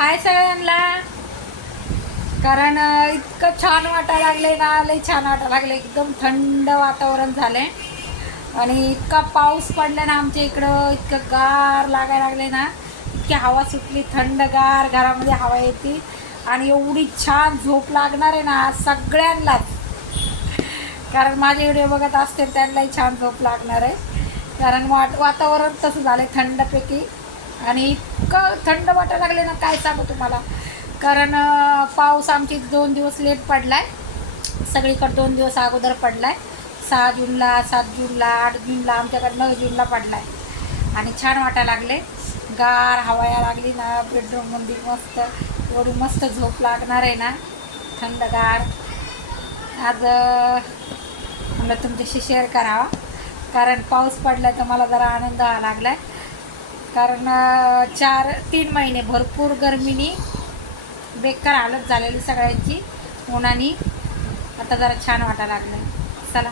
हाय सगळ्यांना. कारण इतकं छान वाटायला लागले ना, लई छान वाटायला लागले. एकदम थंड वातावरण झाले आणि इतका पाऊस पडला ना आमच्या इकडं, इतकं गार लागायला लागले ना. इतकी हवा सुटली, थंडगार घरामध्ये हवा येते आणि एवढी छान झोप लागणार आहे ना सगळ्यांनाच. कारण माझे व्हिडिओ बघत असते त्यांनाही छान झोप लागणार आहे. कारण वातावरण तसं झालं आहे थंडपैकी आणि इतकं थंड वाटायला लागले ना काय सांगू तुम्हाला. कारण पाऊस आमची 2 दिवस लेट पडला आहे. सगळीकडे 2 दिवस अगोदर पडला आहे. 6 जूनला, 7 जूनला, 8 जूनला, आमच्याकडे 9 जूनला पडला आहे. आणि छान वाटायला लागले, गार हवा यायला लागली ना बेडरूममध्ये. मस्त एवढी मस्त झोप लागणार आहे ना, थंडगार. आज मला तुमच्याशी शेअर करावा, कारण पाऊस पडला तर मला जरा आनंद व्हायला लागला आहे. कारण 3 महिने भरपूर गरमीनी बेकार हालत झालेली सगळ्यांची, उन्हाने. आता जरा छान वाटायला लागलं. चला.